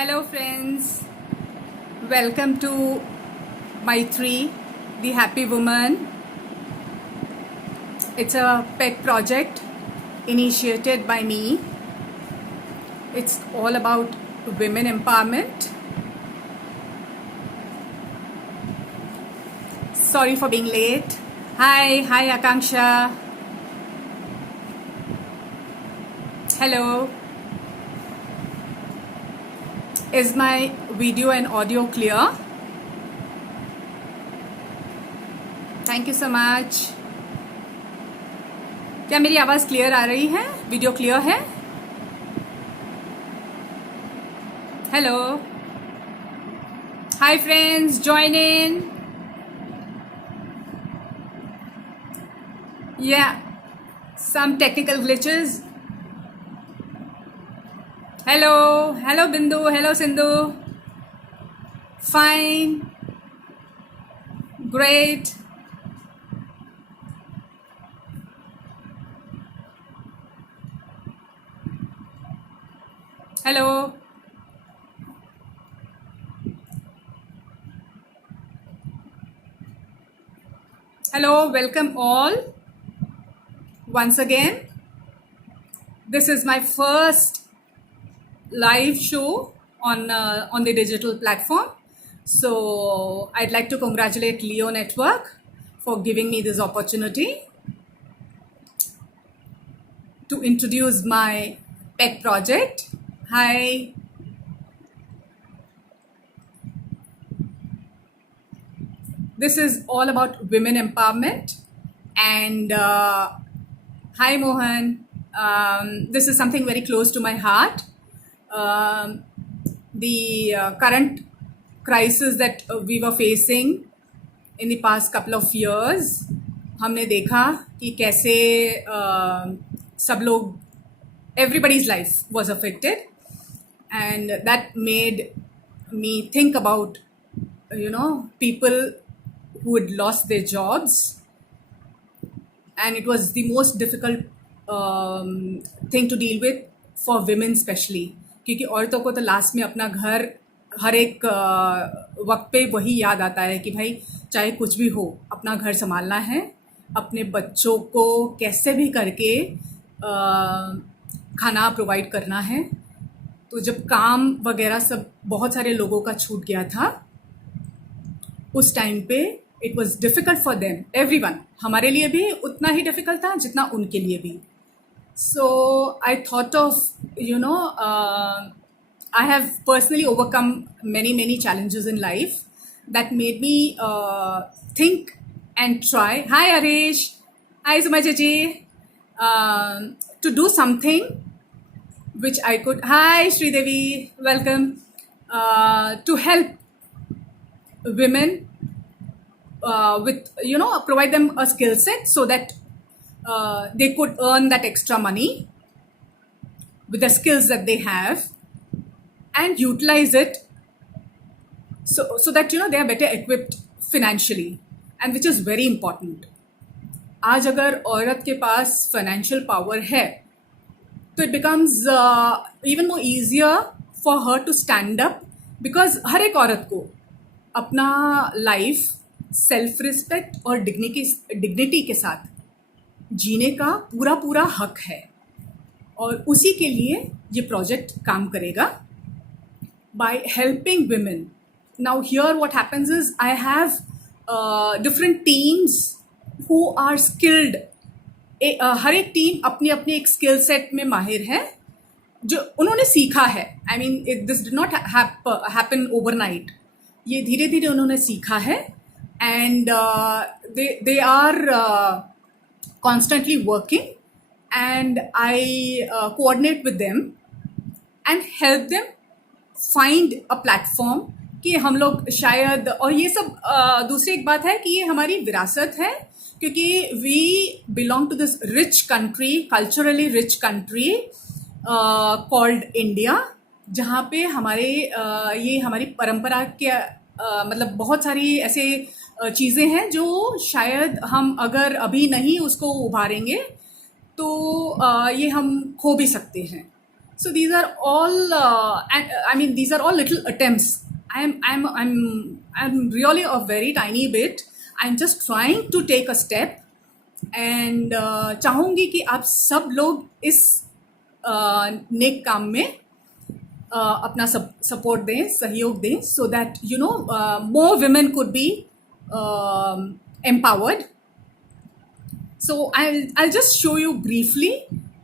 Hello, friends. Welcome to my tree, The Happy Woman. It's a pet project initiated by me. It's all about women empowerment. Sorry for being late. Hi, Akanksha. Hello. Is my video and audio clear? Thank you so much. क्या मेरी आवाज़ क्लियर आ रही है? Video clear है? Hello. Hi friends, join in. Yeah, some technical glitches. Hello Bindu, hello Sindhu. Fine, great. Hello. Hello, welcome all. Once again, this is my first live show on the digital platform. So I'd like to congratulate Leo Network for giving me this opportunity to introduce my pet project. Hi. This is all about women empowerment. And hi, Mohan. This is something very close to my heart. The current crisis that we were facing in the past couple of years, हमने देखा कि कैसे सब लोग, everybody's life was affected, and that made me think about people who had lost their jobs, and it was the most difficult thing to deal with for women especially, क्योंकि औरतों को तो लास्ट में अपना घर हर एक वक्त पे वही याद आता है कि भाई चाहे कुछ भी हो अपना घर संभालना है, अपने बच्चों को कैसे भी करके खाना प्रोवाइड करना है. तो जब काम वगैरह सब बहुत सारे लोगों का छूट गया था उस टाइम पे, it was difficult for them, everyone. हमारे लिए भी उतना ही डिफ़िकल्ट था जितना उनके लिए भी. So I thought of I have personally overcome many challenges in life that made me think and try. Hi Arish. Hi Sumaja ji. To do something which I could. Hi Sridevi. Welcome. To help women with provide them a skill set so that they could earn that extra money with the skills that they have and utilize it so that they are better equipped financially, and which is very important. आज अगर औरत के पास financial power है तो it becomes even more easier for her to stand up, because हर एक औरत को अपना लाइफ सेल्फ रिस्पेक्ट और डिग्निटी के साथ जीने का पूरा हक है, और उसी के लिए ये प्रोजेक्ट काम करेगा by helping women. Now here what happens is I have different teams who are skilled. हर एक टीम अपनी अपनी एक स्किल सेट में माहिर है जो उन्होंने सीखा है. I mean this did not happen overnight. ये धीरे धीरे उन्होंने सीखा है, and they are constantly working, and I coordinate with them and help them find a platform कि हम लोग शायद, और ये सब दूसरी एक बात है कि ये हमारी विरासत है, क्योंकि we belong to this rich country, culturally rich country called India, जहाँ पे हमारे ये हमारी परंपरा के मतलब बहुत सारी ऐसे चीज़ें हैं जो शायद हम अगर अभी नहीं उसको उभारेंगे तो ये हम खो भी सकते हैं. So these are all, and I mean, these are all little attempts. I'm really a very tiny bit. I'm just trying to take a step, and चाहूँगी कि आप सब लोग इस नेक काम में अपना सपोर्ट दें, सहयोग दें, so that you know more women could be empowered. So I just show you briefly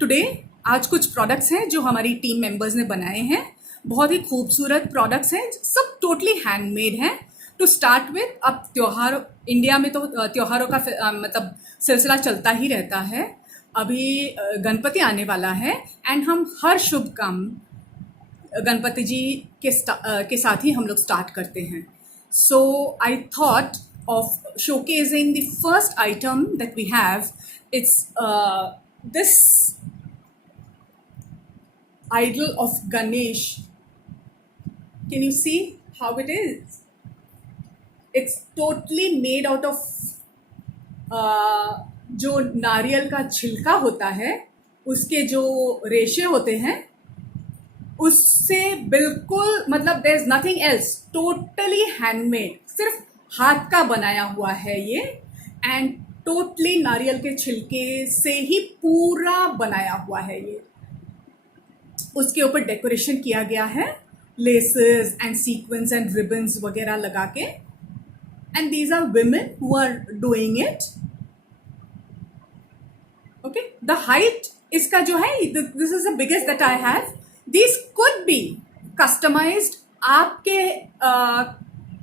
today. आज कुछ प्रोडक्ट्स हैं जो हमारी टीम मेंबर्स ने बनाए हैं. बहुत ही खूबसूरत प्रोडक्ट्स हैं, सब टोटली हैंडमेड हैं. टू स्टार्ट विथ, अब त्यौहार, इंडिया में तो त्योहारों का मतलब सिलसिला चलता ही रहता है. अभी गणपति आने वाला है एंड हम हर शुभ काम गणपति जी के साथ ही हम लोग स्टार्ट करते हैं. So I thought of showcasing the first item that we have. It's this idol of Ganesh. Can you see how it is? It's totally made out of जो नारियल का छिलका होता है, उसके जो रेशे होते हैं, उससे बिल्कुल, मतलब there is nothing else, totally handmade, सिर्फ हाथ का बनाया हुआ है ये. एंड टोटली नारियल के छिलके से ही पूरा बनाया हुआ है ये. उसके ऊपर डेकोरेशन किया गया है, laces and sequins and ribbons वगैरह लगा के. And these are women who are doing it. Okay, the height इसका जो है, this is the biggest that I have. These could be customized आपके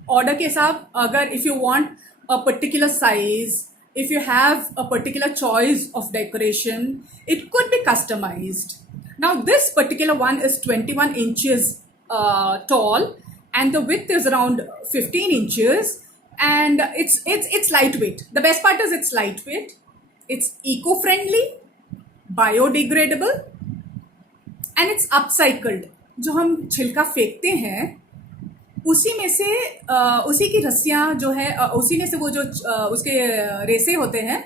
ऑर्डर के हिसाब. अगर if you want a particular size, if you have a particular choice of decoration, it could be customized. Now this particular one is 21 inches tall and the width is around 15 inches and it's lightweight. The best part is it's lightweight, it's eco-friendly, biodegradable and it's upcycled. जो हम छिलका फेंकते हैं उसी में से उसी की रस्सियाँ जो है, उसी में से वो जो उसके रेसे होते हैं,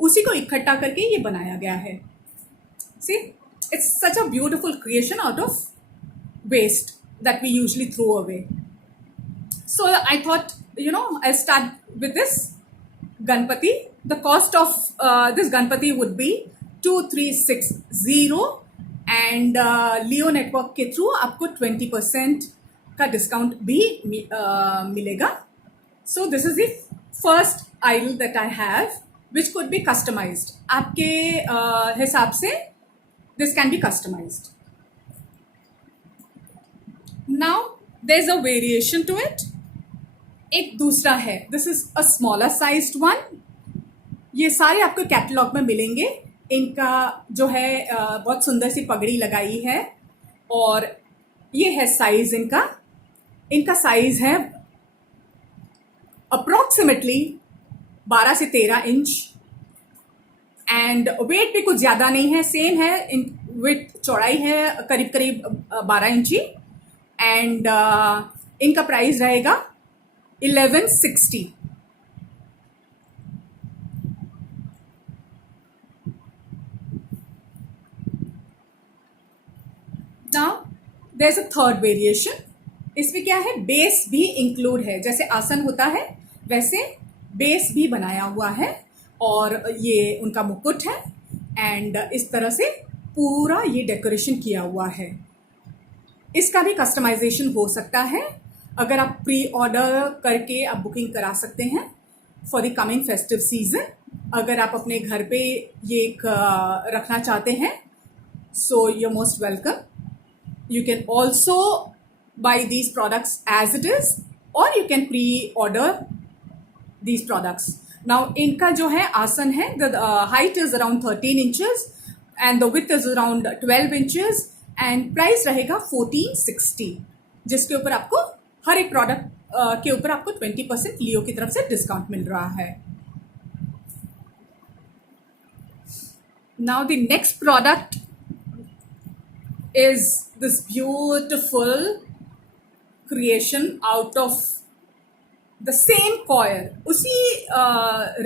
उसी को इकट्ठा करके ये बनाया गया है. See, it's such a beautiful creation out of waste that we usually throw away. So I thought, you know, I start with this Ganpati. The cost of this Ganpati would be 2360 and Leo Network के through आपको 20% का discount भी मिलेगा. So this is the first idol that I have which could be customized. आपके हिसाब से this can be customized. Now there is a variation to it. एक दूसरा है, this is a smaller sized one. ये सारे आपको कैटलॉग में मिलेंगे. इनका जो है बहुत सुंदर सी पगड़ी लगाई है और ये है साइज इनका. इनका साइज है अप्रोक्सीमेटली 12 से 13 इंच एंड वेट भी कुछ ज़्यादा नहीं है, सेम है. वेट चौड़ाई है करीब करीब 12 इंची एंड इनका प्राइस रहेगा 1160. Now there is a third variation. इसमें क्या है, बेस भी इंक्लूड है. जैसे आसन होता है वैसे बेस भी बनाया हुआ है और ये उनका मुकुट है एंड इस तरह से पूरा ये डेकोरेशन किया हुआ है. इसका भी कस्टमाइजेशन हो सकता है. अगर आप प्री ऑर्डर करके आप बुकिंग करा सकते हैं for the coming festive season. अगर आप अपने घर पे ये एक रखना चाहते हैं, so you are most welcome. You can also buy these products as it is or you can pre-order these products. Now इनका जो है आसन है, the height is around 13 inches and the width is around 12 inches and price रहेगा 1460, जिसके ऊपर आपको हर एक प्रोडक्ट के ऊपर आपको 20% लियो की तरफ से डिस्काउंट मिल रहा है. Now the next product is this beautiful creation out of the same coil. उसी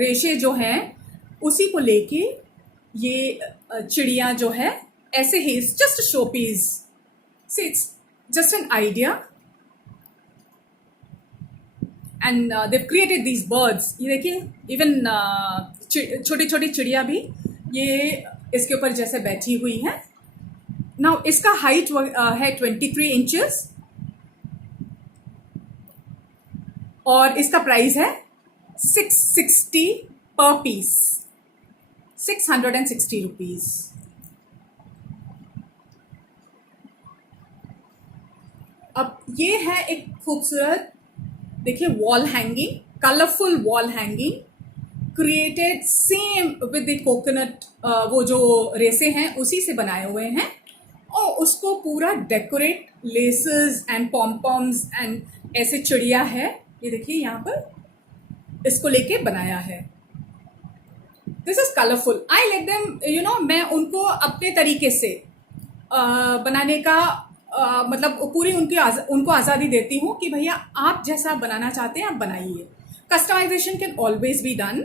रेशे जो हैं उसी को लेके ये चिड़िया जो है ऐसे ही just show piece. See it's just an idea. And they created these birds. ये देखिए, इवन छोटी छोटी चिड़िया भी ये इसके ऊपर जैसे बैठी हुई है. नाउ इसका हाइट है 23 इंचेस और इसका प्राइस है 660 पर पीस. 660 रुपीज. अब ये है एक खूबसूरत, देखिए, wall hanging, colourful wall hanging created same with the coconut. वो जो रेसे हैं उसी से बनाए हुए हैं और उसको पूरा डेकोरेट लेसेस एंड पॉम्पॉम्स एंड ऐसे चिड़िया है. ये देखिए यहाँ पर इसको लेके बनाया है. This is colourful. I let them, you know, मैं उनको अपने तरीके से बनाने का मतलब पूरी उनको आज़ादी देती हूँ कि भैया आप जैसा बनाना चाहते हैं आप बनाइए. Customization can always be done.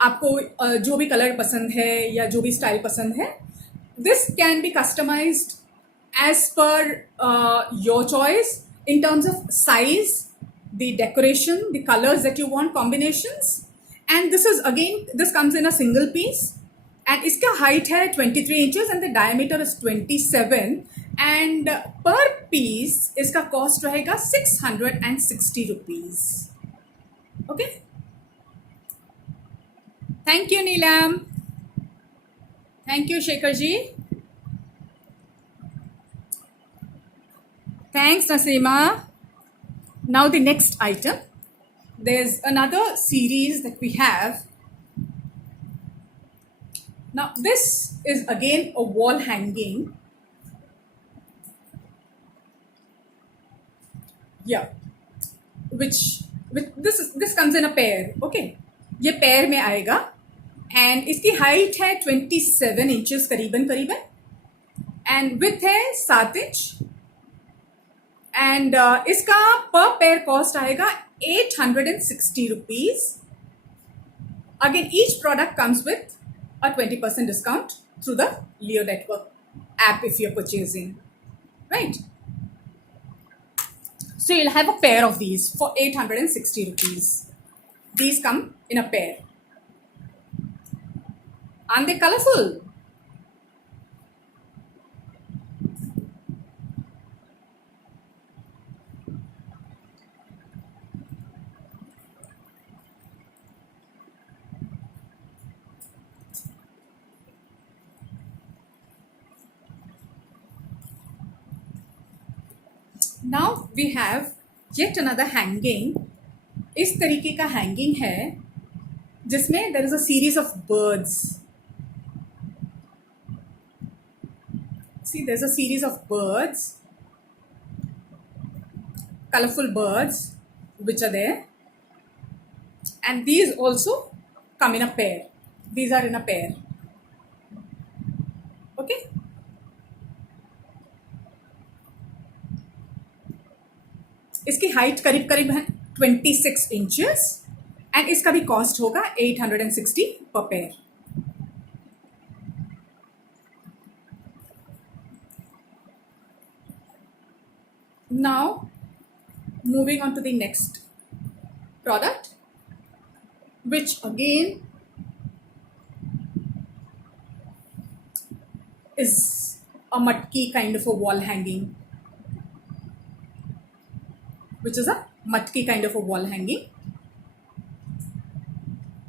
आपको जो भी कलर पसंद है या जो भी स्टाइल पसंद है, this can be customized as per your choice in terms of size, the decoration, the colors that you want, combinations. And this is again, this comes in a single piece and इसका height है 23 inches and the diameter is 27 and per piece इसका cost रहेगा 660 rupees. Okay. Thank you Neelam. Thank you Shekhar ji. Thanks Nasima. Now the next item. There's another series that we have. Now this is again a wall hanging. Yeah. Which this comes in a pair. Okay. ये पेयर में आएगा एंड इसकी हाइट है 27 इंचेस करीबन and with है 7 inch and इसका पर pair cost आएगा 860 rupees. Again each product comes with a 20% discount through the Leo Network app if you're purchasing, right? So you'll have a pair of these for 860 rupees. These come in a pair. Aren't they colorful? Now we have yet another hanging. इस तरीके का हैंगिंग है जिसमें there is a series of birds. See, there's a series of birds, colorful birds which are there, and these also come in a pair. These are in a pair. Okay. इसकी हाइट करीब करीब है 26 inches and इसका भी कॉस्ट होगा 860 पर pair. Now moving on to the next product, which again is a matki kind of a wall hanging. Which is a matki kind of a wall hanging.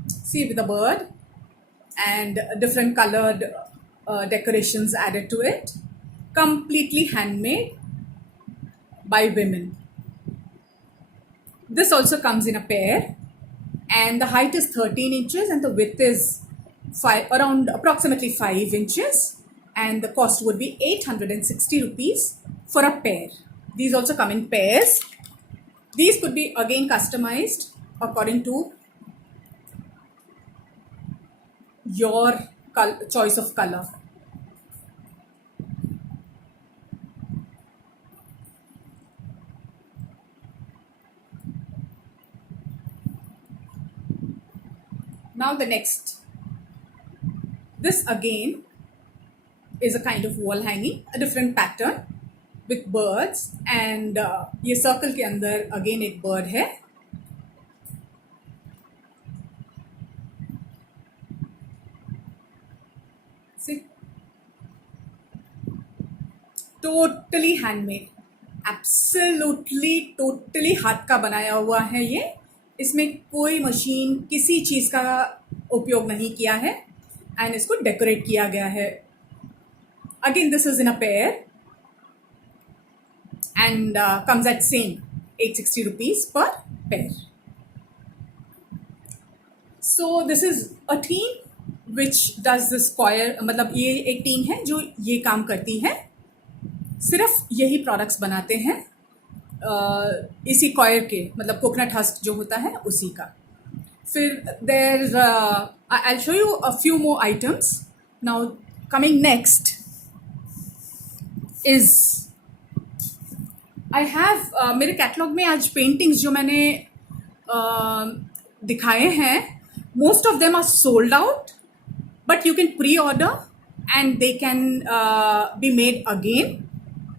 See, with a bird and different colored decorations added to it. Completely handmade by women. This also comes in a pair and the height is 13 inches and the width is around approximately 5 inches and the cost would be 860 rupees for a pair. These also come in pairs. These could be again customized according to your choice of color. Now the next. This again is a kind of wall hanging, a different pattern with birds, and ये circle के अंदर again एक bird है. See, totally handmade, absolutely totally हाथ का बनाया हुआ है ये. इसमें कोई मशीन किसी चीज़ का उपयोग नहीं किया है एंड इसको डेकोरेट किया गया है. Again, this is in a pair and comes at same 860 rupees per pair. So this is a team which does this choir, मतलब ये एक टीम है जो ये काम करती है, सिर्फ यही प्रोडक्ट्स बनाते हैं इसी कॉयर के, मतलब कोकोनट हस्क जो होता है उसी का. फिर there I show you a few more items. Now coming next is I have मेरे कैटलॉग में आज पेंटिंग्स जो मैंने दिखाए हैं, most of them are sold out, but you can pre order and they can be made again.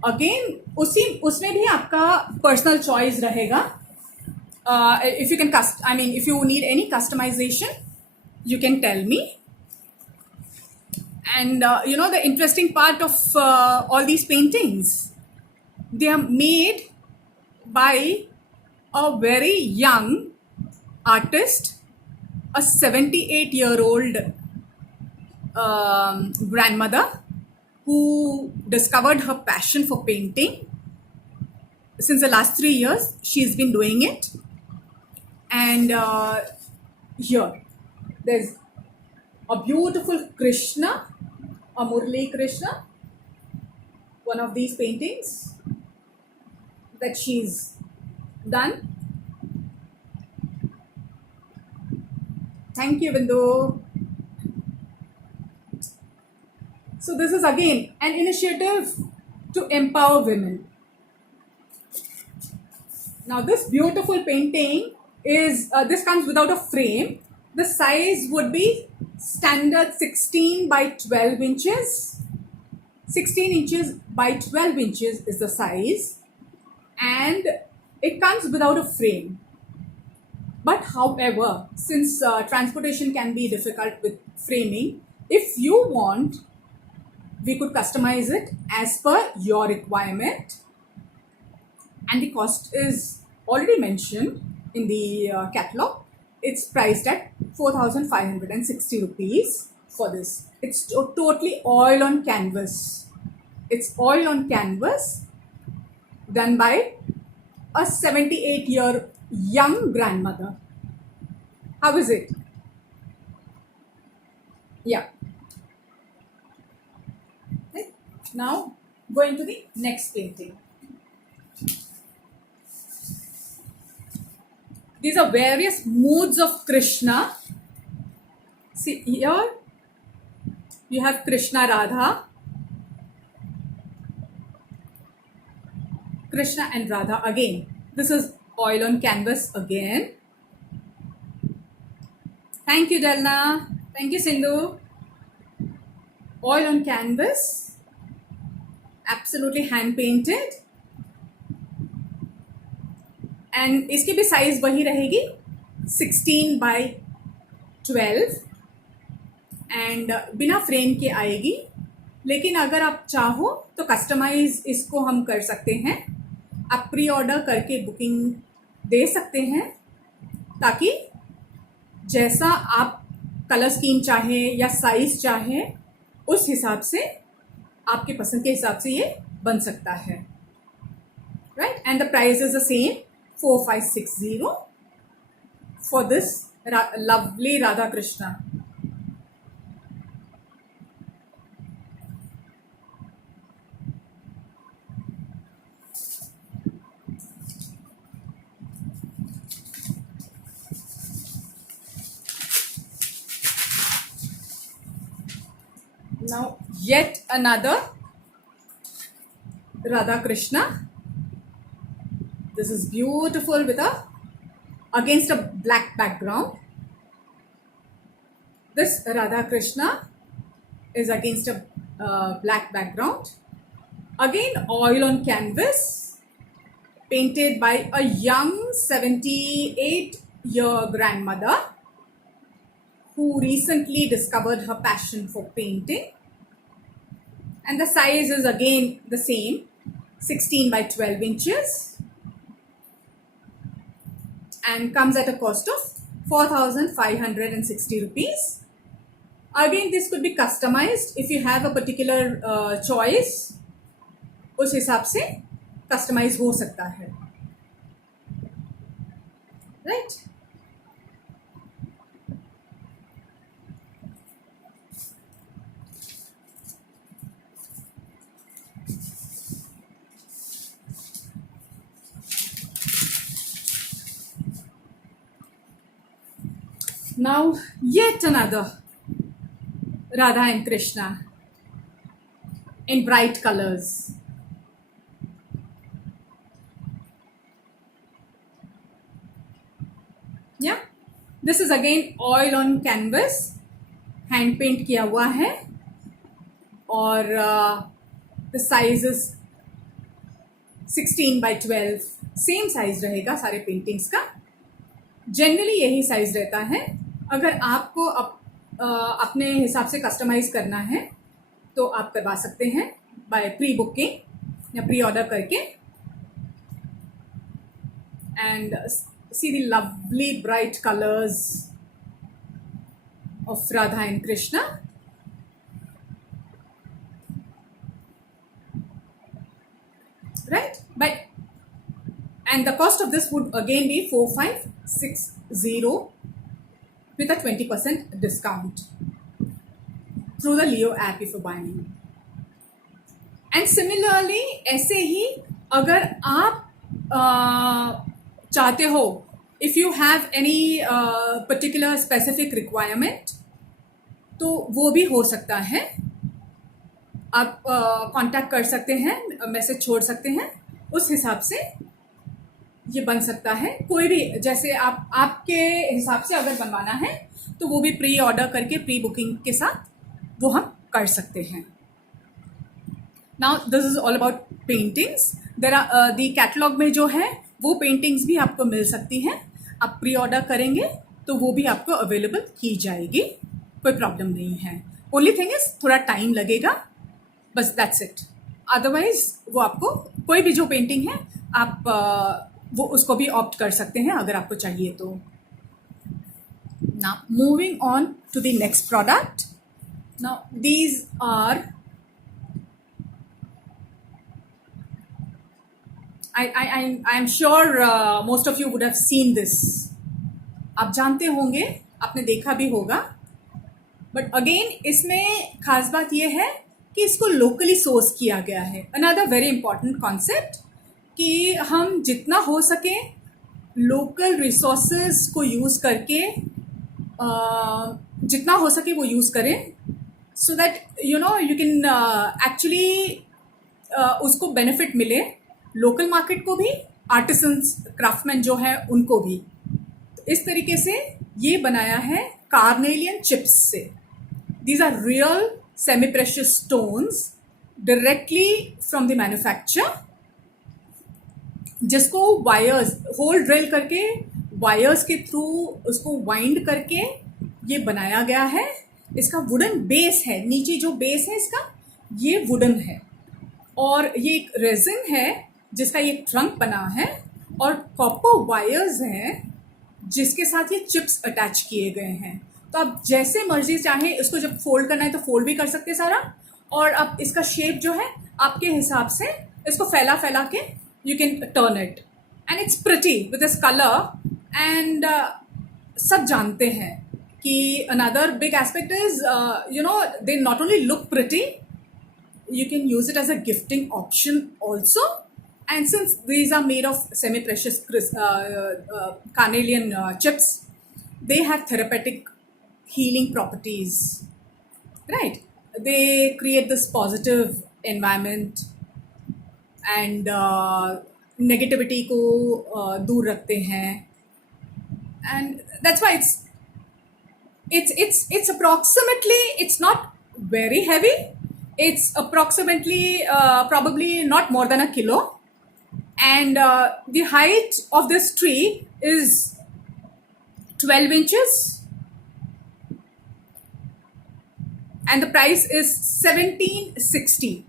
उसमें भी आपका पर्सनल चॉइस रहेगा. If you can if you need any customization, you can tell me. And the interesting part of all these paintings, they are made by a very young artist, a 78-year-old grandmother who discovered her passion for painting. Since the last 3 years, she's been doing it. And here, there's a beautiful Krishna, a Murli Krishna, one of these paintings that she's done. Thank you, Bindu. So this is again an initiative to empower women. Now this beautiful painting is, this comes without a frame. The size would be standard 16 by 12 inches. 16 inches by 12 inches is the size, and it comes without a frame. But however, since transportation can be difficult with framing, if you want, we could customize it as per your requirement. And the cost is already mentioned in the catalog. It's priced at 4,560 rupees for this. It's totally oil on canvas. It's oil on canvas done by a 78-year young grandmother. How is it? Yeah. Okay. Now going to the next painting. These are various moods of Krishna. See here, you have Krishna Radha. Krishna and Radha again. This is oil on canvas again. Thank you, Jalna. Thank you, Sindhu. Oil on canvas. Absolutely hand painted. And इसकी भी साइज वही रहेगी 16 by 12 एंड बिना फ्रेम के आएगी. लेकिन अगर आप चाहो तो कस्टमाइज इसको हम कर सकते हैं. आप प्री ऑर्डर करके बुकिंग दे सकते हैं ताकि जैसा आप कलर स्कीम चाहे या साइज चाहे उस हिसाब से, आपके पसंद के हिसाब से ये बन सकता है. Right, and the price is the same 4560 for this lovely Radha Krishna. Now yet another Radha Krishna. This is beautiful with against a black background. This Radha Krishna is against a black background. Again, oil on canvas, painted by a young 78-year grandmother who recently discovered her passion for painting. And the size is again the same, 16 by 12 inches, and comes at a cost of 4,560 rupees. Again, this could be customized if you have a particular choice. उस हिसाब से कस्टमाइज हो सकता है, right? Now, yet another Radha and Krishna in bright colors. Yeah, this is again oil on canvas, hand paint किया हुआ है, और the size is 16 by 12. सेम साइज रहेगा सारे पेंटिंग्स का, जनरली यही साइज रहता है. अगर आपको अपने हिसाब से कस्टमाइज करना है तो आप करवा सकते हैं बाय प्री बुकिंग या प्री ऑर्डर करके. And see the lovely bright colors of Radha and Krishna. Right? And the cost of this would again be 4,560 with a 20% discount through the Leo app if you're buying. And similarly, ऐसे ही अगर आप चाहते हो, if you have any particular specific requirement, तो वो भी हो सकता है. आप कांटेक्ट कर सकते हैं, मैसेज छोड़ सकते हैं, उस हिसाब से ये बन सकता है. कोई भी, जैसे आपके हिसाब से अगर बनवाना है तो वो भी प्री ऑर्डर करके प्री बुकिंग के साथ वो हम कर सकते हैं. Now this is all about paintings. There are the catalogue में जो है वो पेंटिंग्स भी आपको मिल सकती हैं. आप प्री ऑर्डर करेंगे तो वो भी आपको अवेलेबल की जाएगी, कोई प्रॉब्लम नहीं है. ओनली थिंग इज थोड़ा टाइम लगेगा, बस दैट्स इट. अदरवाइज वो आपको कोई भी जो पेंटिंग है आप वो उसको भी ऑप्ट कर सकते हैं अगर आपको चाहिए तो. Now moving on to the next product. Now these are I'm sure most of you would have seen this. आप जानते होंगे, आपने देखा भी होगा. बट अगेन इसमें खास बात यह है कि इसको लोकली सोर्स किया गया है. अनदर वेरी इंपॉर्टेंट कॉन्सेप्ट कि हम जितना हो सके लोकल रिसोर्सेज को यूज़ करके जितना हो सके वो यूज़ करें, so that you can actually उसको बेनिफिट मिले, लोकल मार्केट को भी, आर्टिसंस क्राफ्टमैन जो है उनको भी. तो इस तरीके से ये बनाया है कार्नेलियन चिप्स से. These are real semi precious stones directly from the manufacture, जिसको वायर्स होल ड्रिल करके वायर्स के थ्रू उसको वाइंड करके ये बनाया गया है. इसका वुडन बेस है, नीचे जो बेस है इसका ये वुडन है, और ये एक रेजिन है जिसका ये ट्रंक बना है, और कॉपर वायर्स हैं जिसके साथ ये चिप्स अटैच किए गए हैं. तो आप जैसे मर्जी चाहें इसको, जब फोल्ड करना है तो फोल्ड भी कर सकते हैं सारा, और अब इसका शेप जो है आपके हिसाब से इसको फैला फैला के you can turn it, and it's pretty with this colour. And सब जानते हैं कि another big aspect is they not only look pretty, you can use it as a gifting option also. And since these are made of semi-precious carnelian chips, they have therapeutic healing properties, right? They create this positive environment and negativity को दूर रखते हैं. And that's why it's approximately, it's not very heavy, It's approximately probably not more than a kilo, and the height of this tree is 12 inches, and the price is 1760.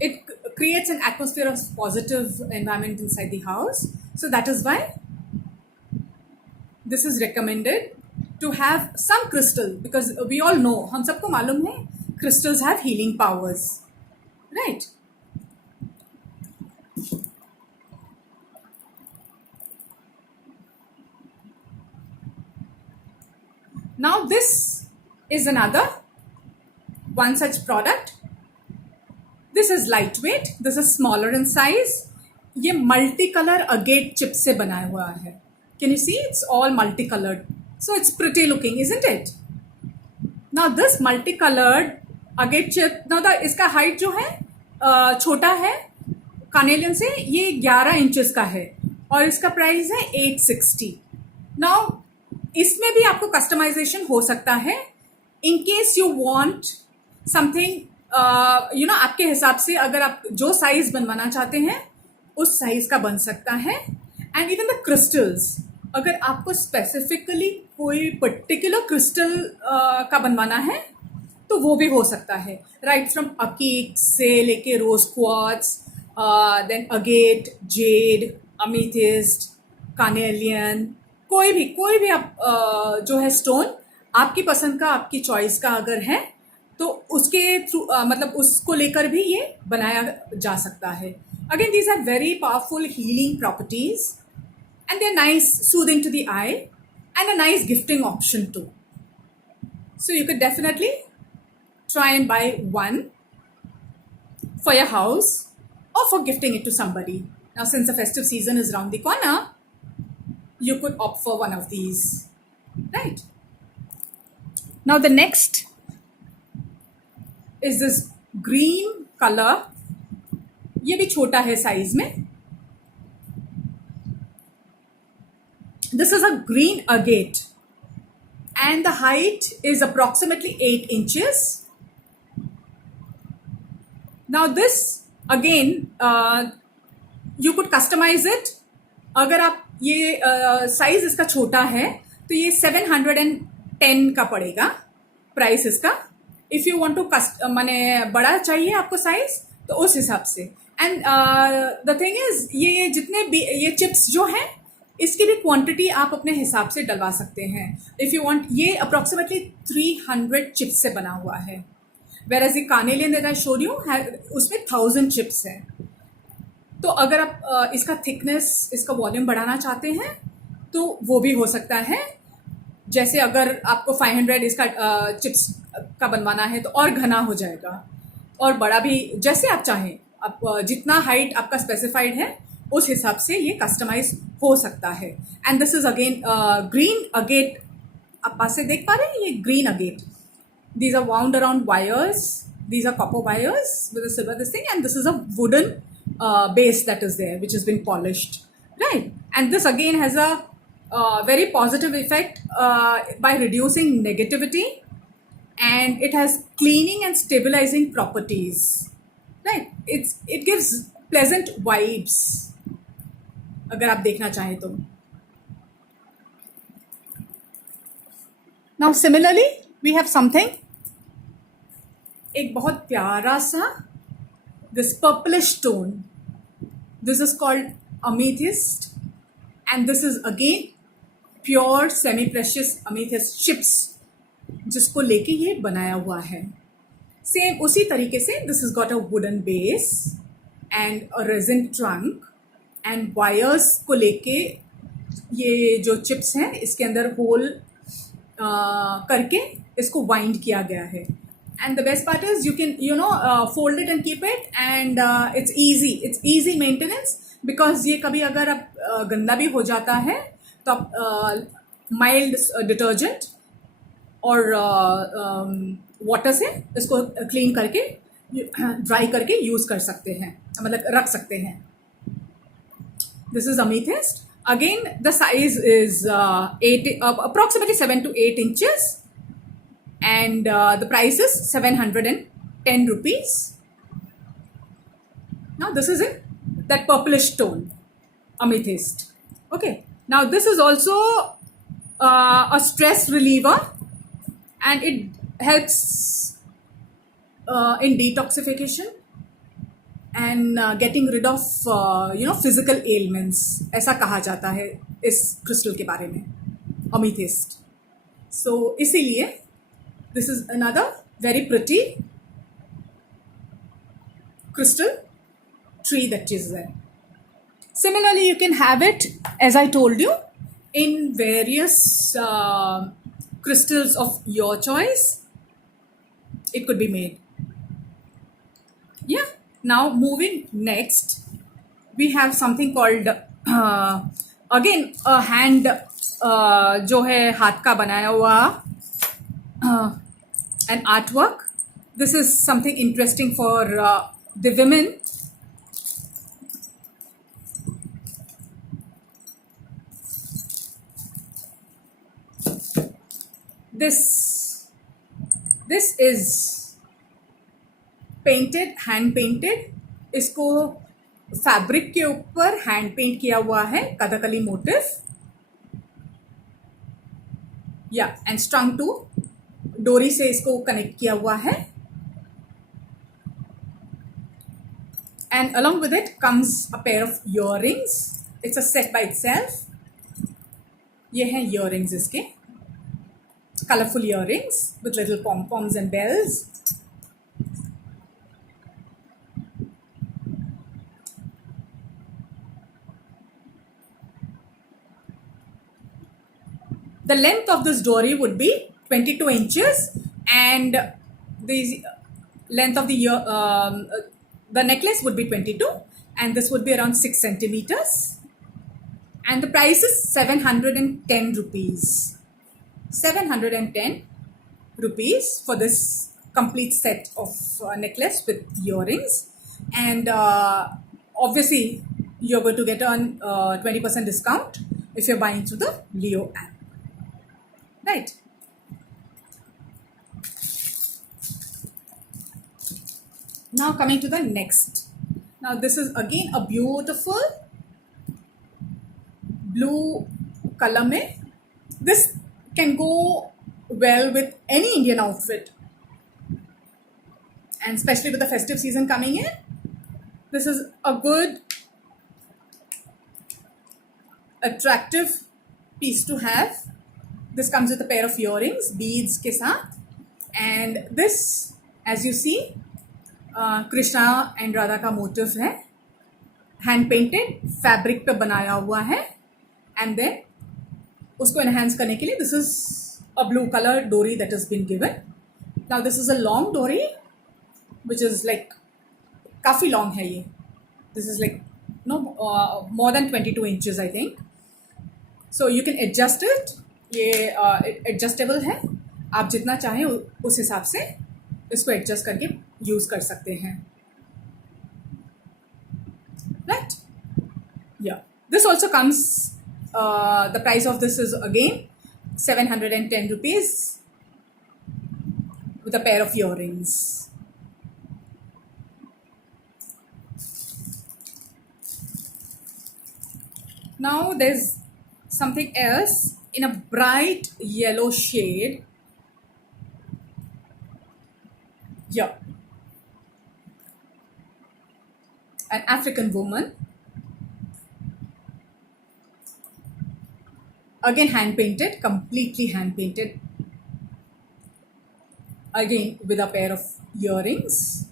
It creates an atmosphere of positive environment inside the house, so that is why this is recommended to have some crystal, because we all know, हम सबको मालूम है, crystals have healing powers, right? Now this is another one such product. This is lightweight, this is smaller in size. ये multicolor agate chip से बनाया हुआ है. Can you see? It's all multicolored. So it's pretty looking, isn't it? Now this multicolored agate chip, now इसका height जो है छोटा है कार्नेलियन से, ये 11 इंचेस का है और इसका प्राइस है 860. नाउ इसमें भी आपको कस्टमाइजेशन हो सकता है in case you want something आपके हिसाब से, अगर आप जो साइज बनवाना चाहते हैं उस साइज का बन सकता है. एंड इवन द क्रिस्टल्स, अगर आपको स्पेसिफिकली कोई पर्टिकुलर क्रिस्टल का बनवाना है तो वो भी हो सकता है, राइट फ्रॉम अकीक से लेके rose quartz, then agate, jade, amethyst, carnelian, कोई भी आप जो है स्टोन आपकी पसंद का, आपकी चॉइस का अगर है तो उसके थ्रू मतलब उसको लेकर भी ये बनाया जा सकता है. Again these are very powerful healing properties and they're nice, soothing to the eye, and a nice gifting option too. So you could definitely try and buy one for your house or for gifting it to somebody. Now since the festive season is around the corner, you could opt for one of these, right? Now the next is this green color. ये भी छोटा है साइज में. This is a green agate and the height is approximately 8 inches. Now this again you could customize it. अगर आप ये साइज इसका छोटा है तो ये 710 का पड़ेगा प्राइस इसका. इफ यू वांट टू माने बड़ा चाहिए आपको साइज तो उस हिसाब से. एंड द थिंग इज ये जितने भी ये चिप्स जो हैं इसकी भी क्वांटिटी आप अपने हिसाब से डलवा सकते हैं इफ़ यू वांट. ये अप्रॉक्सीमेटली 300 चिप्स से बना हुआ है, whereas the carnelian that I showed you उसमें 1000 चिप्स है. तो अगर आप इसका थिकनेस, इसका वॉल्यूम बढ़ाना चाहते हैं तो वो भी हो सकता है. जैसे अगर आपको 500 इसका चिप्स का बनवाना है तो और घना हो जाएगा, और बड़ा भी जैसे आप चाहें, आप जितना हाइट आपका स्पेसिफाइड है उस हिसाब से ये कस्टमाइज हो सकता है. And this is again green agate. आप पास से देख पा रहे हैं ये green agate. These are wound around wires. These are copper wires with a silver this thing, and this is a wooden base that is there which has been polished, right? And this again has a very positive effect by reducing negativity, and it has cleaning and stabilizing properties, right? It gives pleasant vibes अगर आप देखना चाहें तो. Now similarly we have something, एक बहुत प्यारा सा this purplish stone. This is called amethyst, and this is again pure semi precious amethyst chips जिसको लेके ये बनाया हुआ है. सेम उसी तरीके से this has got a wooden base and a resin trunk, and wires को लेके ये जो चिप्स हैं इसके अंदर होल करके इसको वाइंड किया गया है. And the best part is you can fold it and keep it, and it's easy maintenance, because ये कभी अगर आप गंदा भी हो जाता है तो आप माइल्ड डिटर्जेंट और वाटर से इसको क्लीन करके ड्राई करके यूज़ कर सकते हैं, मतलब रख सकते हैं. This is amethyst. Again, the size is approximately 7 to 8 inches, and the price is 710 rupees. Now this is in that purplish tone, amethyst. Okay, now this is also a stress reliever, and it helps in detoxification and getting rid of physical ailments. ऐसा कहा जाता है इस क्रिस्टल के बारे में, amethyst. So इसीलिए this is another very pretty crystal tree that is there. Similarly, you can have it, as I told you, in various crystals of your choice. It could be made. Yeah. Now moving next, we have something called again a hand जो है हाथ का बनाया हुआ an artwork. This is something interesting for the women. This is painted, hand painted. इसको फैब्रिक के ऊपर hand paint किया हुआ है, कथकली मोटिव. या एंड स्ट्रंग टू, डोरी से इसको कनेक्ट किया हुआ है. And along with it comes a pair of earrings. It's a set by itself. ये हैं earrings इसके, colorful earrings with little pom-poms and bells. The length of this dory would be 22 inches, and the length of the necklace would be 22, and this would be around 6 centimeters. And the price is 710 rupees. 710 rupees for this complete set of necklace with earrings. And obviously, you're going to get an 20% discount if you're buying through the Leo app. Right. Now coming to the next. Now this is again a beautiful blue color mein. This can go well with any Indian outfit, and especially with the festive season coming in, this is a good attractive piece to have. This comes with a pair of earrings, beads के साथ, and this, as you see, Krishna and Radha का motif है, hand painted, fabric पे बनाया हुआ है, and then उसको enhance करने के लिए this is a blue color dory that has been given. Now this is a long dory, which is like काफी long है ये. This is like more than 22 inches I think. So you can adjust it. ये एडजस्टेबल है, आप जितना चाहें उस हिसाब से इसको एडजस्ट करके यूज कर सकते हैं. राइट. या this also comes, the price of this is again 710 rupees with a pair of earrings. Now there's something else in a bright yellow shade. Yeah. An African woman. Again hand painted, completely hand painted. Again with a pair of earrings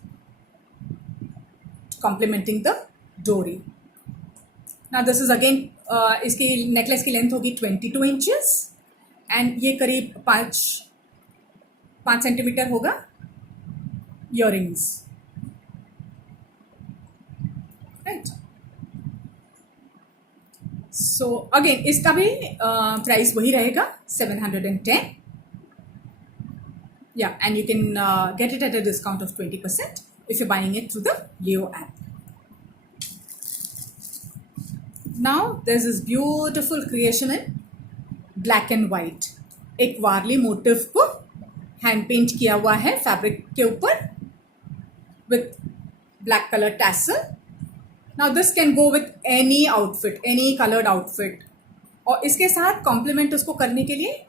complementing the dory. Now this is again इसकी नेकलेस की लेंथ होगी 22 inches, and ये करीब 5 सेंटीमीटर होगा earrings. Right. So again इसका भी प्राइस वही रहेगा 710. Yeah, and you can get it at a discount of 20% if you're buying it through the Leo app. Now there's this beautiful creation in black and white. एक वारली मोटिव को hand paint किया हुआ है फैब्रिक के ऊपर with black colour tassel. Now this can go with any outfit, any coloured outfit. और इसके साथ कॉम्प्लीमेंट उसको करने के लिए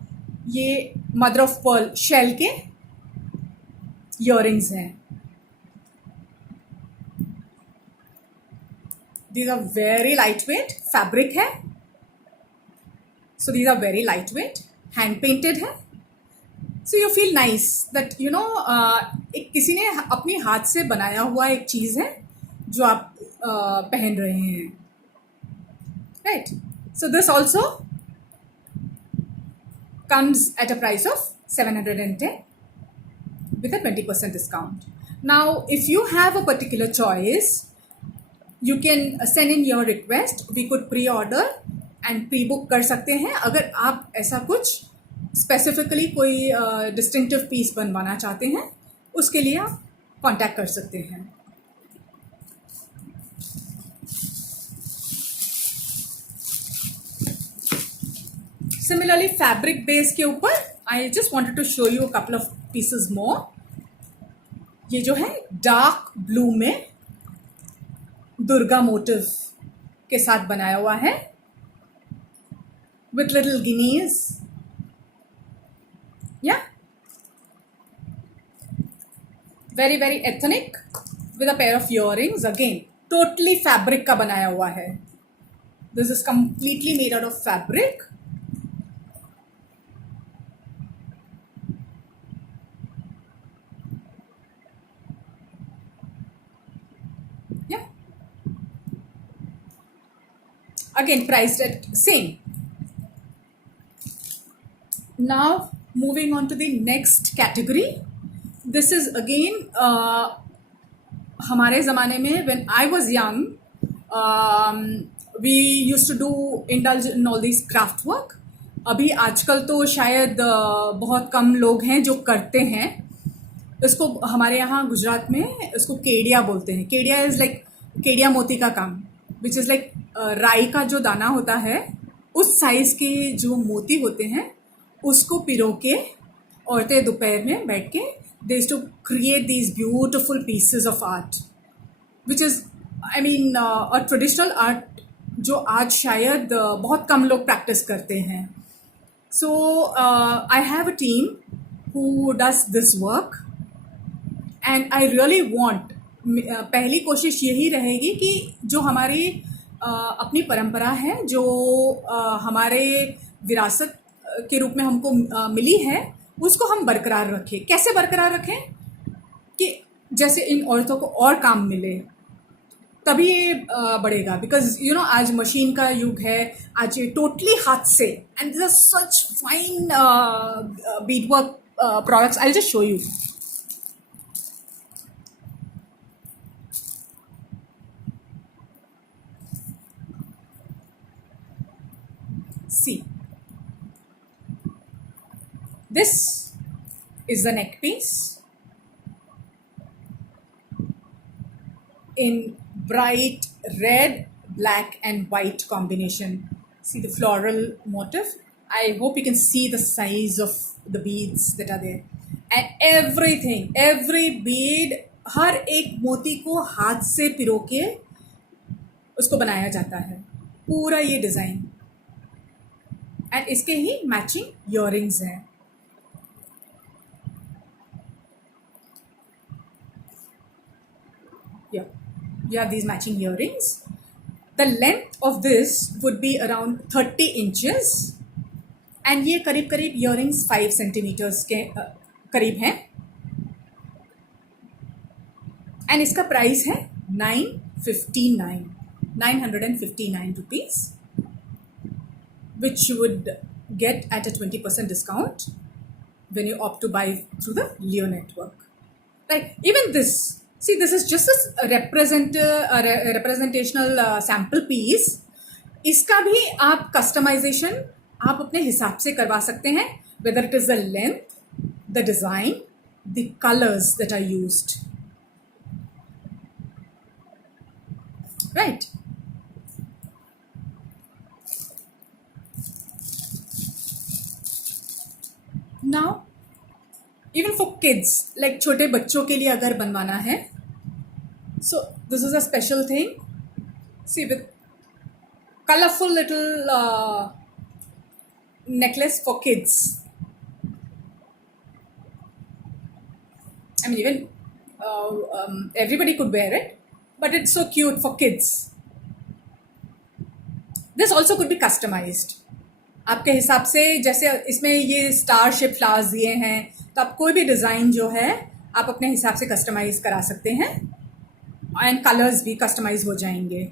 ये मदर ऑफ पर्ल शेल के इयररिंग्स हैं. These are very lightweight, fabric है. So these are very lightweight, hand painted है. So you feel nice that you know एक किसी ने अपनी हाथ से बनाया हुआ एक चीज़ है जो आप पहन रहे हैं, right? So this also comes at a price of 710 with a 20% discount. Now if you have a particular choice, you can send in your request. We could pre-order and pre-book कर सकते हैं. अगर आप ऐसा कुछ स्पेसिफिकली कोई डिस्टिंक्टिव पीस बनवाना चाहते हैं, उसके लिए आप कांटेक्ट कर सकते हैं. सिमिलरली फैब्रिक बेस के ऊपर I just wanted to show you a couple of pieces more. ये जो है डार्क ब्लू में दुर्गा मोटिव के साथ बनाया हुआ है विथ लिटिल गिनीज. या very very ethnic with a pair of earrings. Again totally fabric का बनाया हुआ है. This is completely made out of fabric. Again priced at same. Now moving on to the next category. This is again हमारे ज़माने में when I was young, we used to do indulge in all these craft work. अभी आजकल तो शायद बहुत कम लोग हैं जो करते हैं इसको. हमारे यहाँ गुजरात में इसको केडिया बोलते हैं. केडिया इज़ लाइक केडिया मोती का काम, विच इज़ लाइक राई का जो दाना होता है उस साइज़ के जो मोती होते हैं उसको पिरो के औरतें दोपहर में बैठ के they used to create these beautiful pieces of art which is I mean a traditional art जो आज शायद बहुत कम लोग प्रैक्टिस करते हैं. So I have a team who does this work and I really want, पहली कोशिश यही रहेगी कि जो हमारी अपनी परंपरा है, जो हमारे विरासत के रूप में हमको मिली है, उसको हम बरकरार रखें. कैसे बरकरार रखें कि जैसे इन औरतों को और काम मिले तभी ये बढ़ेगा. बिकॉज यू नो आज मशीन का युग है, आज ये टोटली हाथ से. And this are such fine bead work products. I will just show you. See, this is the neck piece in bright red, black and white combination. See the floral motif. I hope you can see the size of the beads that are there. And everything, every bead, हर एक मोती को हाथ से पिरो के उसको बनाया जाता है. पूरा ये डिज़ाइन. एंड इसके ही मैचिंग इयररिंग्स हैं. You have these matching earrings. The length of this would be around 30 inches and ये करीब करीब earrings 5 centimeters के करीब हैं. एंड इसका प्राइस है 959 rupees, which you would get at a 20% discount when you opt to buy through the Leo network. Like even this, see, this is just a representational sample piece. इसका भी आप customization आप अपने हिसाब से करवा सकते हैं, whether it is the length, the design, the colors that are used. Right? Now, even kids, like छोटे बच्चों के लिए अगर बनवाना है, so this is a special thing, see with colourful little necklace for kids. I mean, even everybody could wear it, but it's so cute for kids. This also could be customized. आपके हिसाब से, जैसे इसमें ये star shape flowers दिए हैं, तो आप कोई भी डिज़ाइन जो है आप अपने हिसाब से कस्टमाइज करा सकते हैं, एंड कलर्स भी कस्टमाइज हो जाएंगे.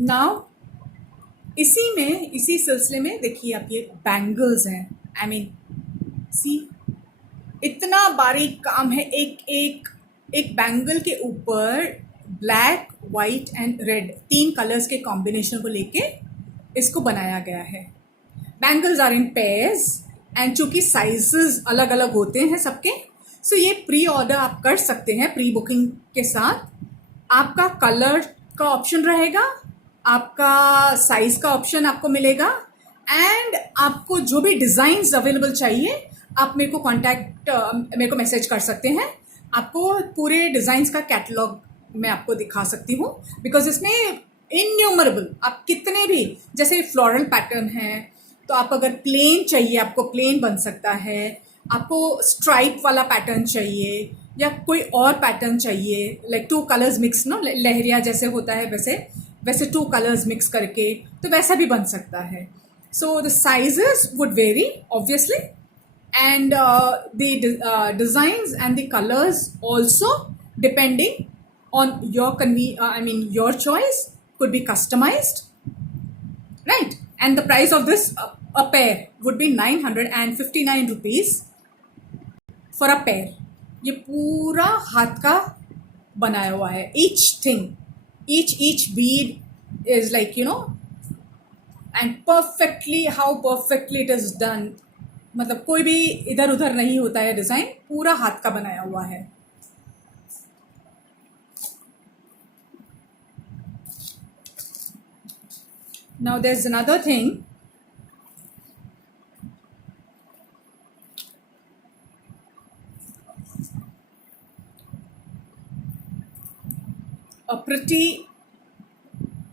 नाउ इसी सिलसिले में देखिए, आप ये बैंगल्स हैं. आई मीन सी, इतना बारीक काम है. एक बैंगल के ऊपर black, white and red 3 colours के कॉम्बिनेशन को लेके इसको बनाया गया है. Bangles are in pairs, and चूंकि साइजेस अलग अलग होते हैं सबके, सो ये प्री ऑर्डर आप कर सकते हैं. प्री बुकिंग के साथ आपका कलर का ऑप्शन रहेगा, आपका साइज का ऑप्शन आपको मिलेगा, एंड आपको जो भी डिज़ाइंस अवेलेबल चाहिए आप मेरे को मैसेज कर सकते हैं. आपको पूरे डिज़ाइंस का कैटलॉग मैं आपको दिखा सकती हूँ, बिकॉज इसमें इन्यूमरेबल, आप कितने भी, जैसे फ्लोरल पैटर्न है, तो आप अगर प्लेन चाहिए आपको प्लेन बन सकता है. आपको स्ट्राइप वाला पैटर्न चाहिए या कोई और पैटर्न चाहिए, लाइक 2 कलर्स मिक्स, नो, लहरिया जैसे होता है वैसे 2 कलर्स मिक्स करके, तो वैसा भी बन सकता है. So the sizes would very obviously, and the designs and the colors also, depending on your your choice, could be customized, right? And the price of this a pair would be 959 rupees for a pair. ये पूरा हाथ का बनाया हुआ है. each bead is like, and how perfectly it is done. मतलब कोई भी इधर उधर नहीं होता है. डिज़ाइन पूरा हाथ का बनाया हुआ है. Now there is another thing. A pretty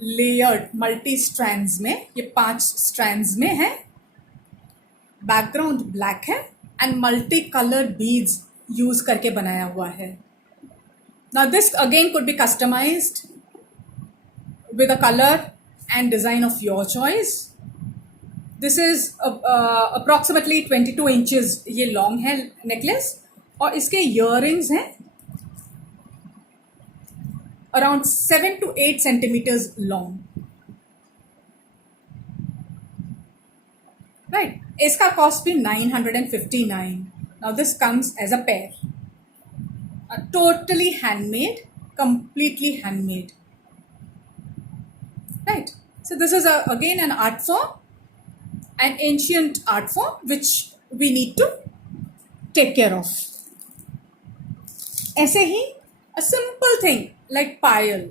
layered multi strands में, ये 5 स्ट्रैंड्स में है. बैकग्राउंड ब्लैक है and multi coloured beads use करके बनाया हुआ है. Now this again could be customised with a colour and design of your choice. This is approximately 22 inches ये लॉन्ग है नेकलेस, और इसके ईयररिंग्स हैं around 7 to 8 centimetres long. Right, इसका कॉस्ट भी 959. Now this comes as a pair, totally handmade, completely handmade, right? So this is again an art form, an ancient art form which we need to take care of. ऐसे ही a simple thing like payal,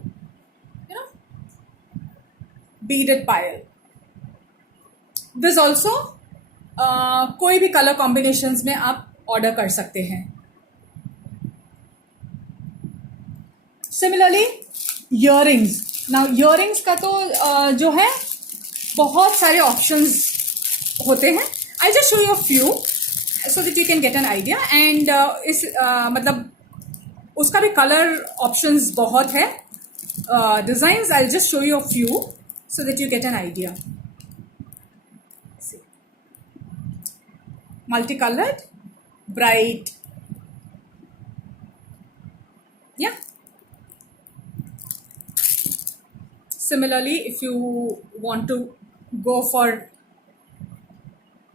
beaded payal. This also कोई भी colour combinations में आप ऑर्डर कर सकते हैं. Similarly earrings. Now earrings का तो जो है बहुत सारे ऑप्शंस होते हैं. I just show you a few so that you can get an idea. And मतलब उसका भी कलर ऑप्शंस बहुत है. Designs I just show you a few so that you get an idea. Multicolored, bright, yeah. Similarly, if you want to go for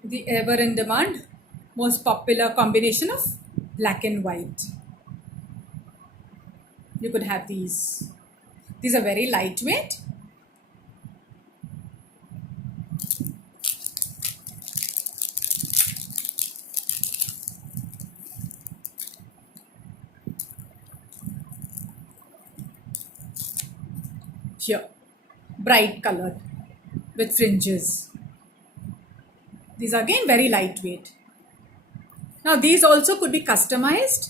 the ever in demand, most popular combination of black and white, you could have these. These are very lightweight. Here, bright color with fringes. These are again very lightweight. Now these also could be customized.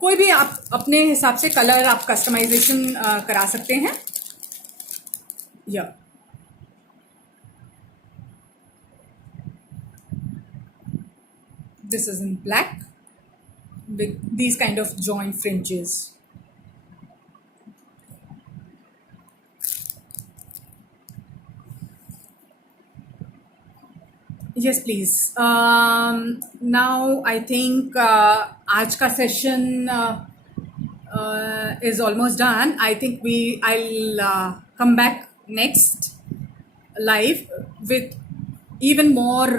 कोई भी आप अपने हिसाब से कलर आप कस्टमाइजेशन करा सकते हैं. Yeah. This is in black with these kind of joint fringes. Yes, please. Now I think आज का session is almost done. I think I'll come back next live with even more.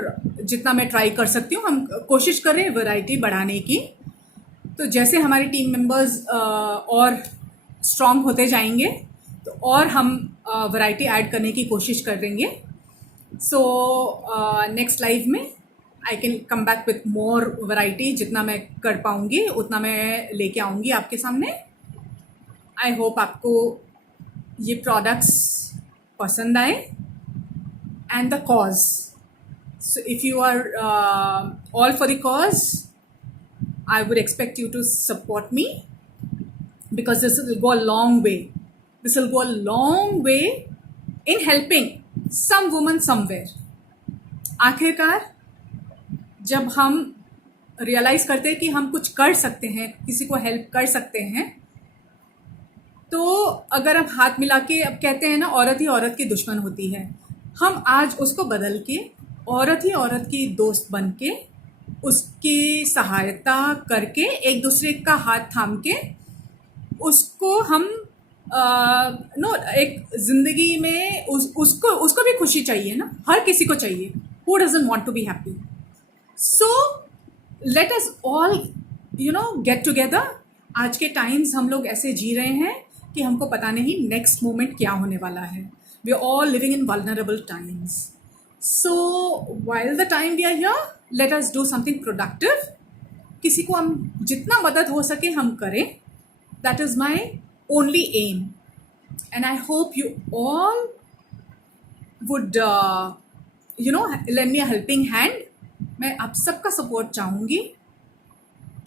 जितना मैं ट्राई कर सकती हूँ, हम कोशिश कर रहे हैं वैरायटी बढ़ाने की. तो जैसे हमारी टीम मेंबर्स और स्ट्रॉन्ग होते जाएंगे तो और हम वैरायटी ऐड करने की कोशिश करेंगे. सो नेक्स्ट लाइव में I can come back with more variety. जितना मैं कर पाऊँगी उतना मैं लेके आऊँगी आपके सामने. आई होप आपको ये प्रोडक्ट्स पसंद आए. And the cause, so if you are all for the cause, I would expect you to support me, because this will go a long way. This will go a long way in helping some woman somewhere. आखिरकार जब हम रियलाइज करते हैं कि हम कुछ कर सकते हैं, किसी को हेल्प कर सकते हैं, तो अगर हम हाथ मिला के, अब कहते हैं ना, औरत ही औरत की दुश्मन होती है, हम आज उसको बदल के औरत ही औरत की दोस्त बन के, उसकी सहायता करके, एक दूसरे का हाथ थाम के उसको हम एक ज़िंदगी में उसको भी खुशी चाहिए ना. हर किसी को चाहिए. Who doesn't want to be happy? So let us all get together. आज के टाइम्स हम लोग ऐसे जी रहे हैं कि हमको पता नहीं नेक्स्ट मोमेंट क्या होने वाला है. We are all living in vulnerable times. So while the time we are here, let us do something productive. किसी को हम जितना मदद हो सके हम करें. That is my only aim. And I hope you all would lend me a helping hand. मैं आप सबका सपोर्ट चाहूँगी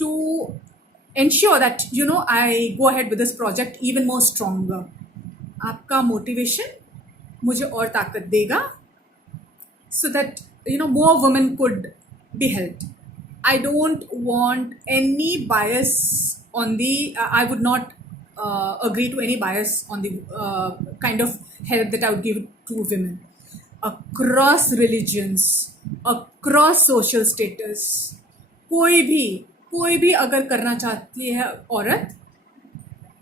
to ensure that I go ahead with this project even more stronger. आपका मोटिवेशन मुझे और ताकत देगा, so that more women could be helped. I don't want any bias on the I would not agree to any bias on the kind of help that I would give to women across religions, across social status. कोई भी अगर करना चाहती है औरत,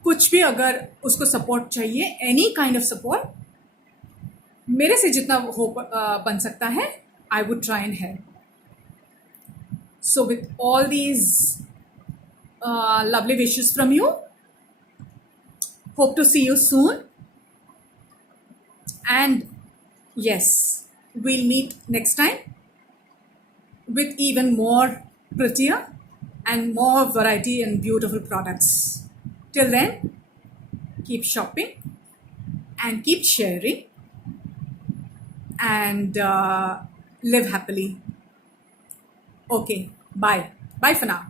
कुछ भी अगर उसको सपोर्ट चाहिए, any kind of support, मेरे से जितना हो बन सकता है, I would try and help. So with all these lovely wishes from you, hope to see you soon. And yes, we'll meet next time with even more prettier and more variety and beautiful products. Till then, keep shopping and keep sharing and live happily. Okay, bye. Bye for now.